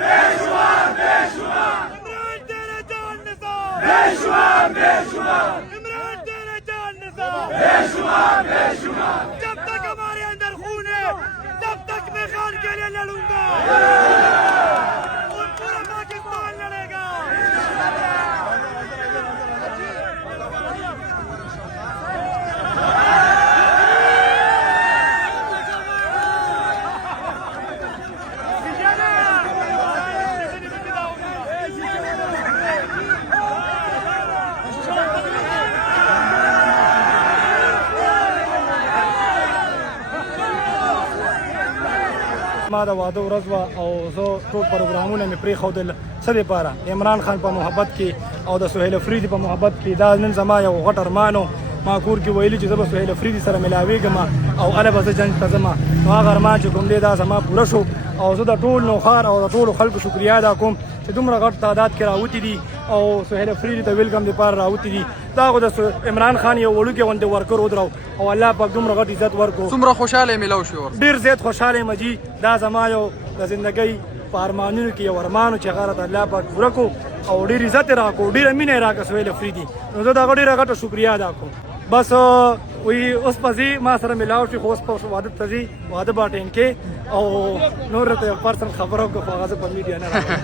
बेशुमार बेशुमार इमरान तेरे जान निसार बेशुमार बेशुमार इमरान तेरे जान निसार बेशुमार बेशुमार जब तक हमारे अंदर खून है तब तक मैं खान के लिए लड़ूंगा और पूरा पाकिस्तान लड़ेगा। ما د واده ورځ وه او زه ټول پروګرامونه مې پرېښودل څه دپاره عمران خان په محبت کې او د سهیل افریدي په محبت کې دا نن زما یو غټ ارمان و ما کور کې ویلي چې زه به سهیل افریدي سره ملاوېږم او هله به زه جنګ ته ځم نو هغه ارمان چې کوم دی دا زما پوره شو او زه د ټول نوښار او د ټولو خلکو شکریا ادا کوم چې دومره غټ تعداد کې راوتي دي او سهیل افریدي ته ویلکم دپاره راوتي دي دا خو د عمران خان یو وړوکی غوندې ورکر ودرو او الله پاک دومره غټ عزت ورکړو. څومره خوشحاله میلاو شو؟ ډېر زیات خوشحاله یم جي دا زما یو د زندګۍ په ارمانونو کې یو ارمان و چې هغه راته الله پاک پوره کړو او ډېر عزت یې راکړو ډېره مینه یې راکړه سهیل افریدي نو زه د هغه ډېره غټه شکریا ادا کوم. بس وی اوس به ځي ما سره میلاو شي خو اوس په واده ته ځي واده به اټینډ کې او نور راته یو پرسن خبره وکړه خو هغه زه په میډیا نه راغلم.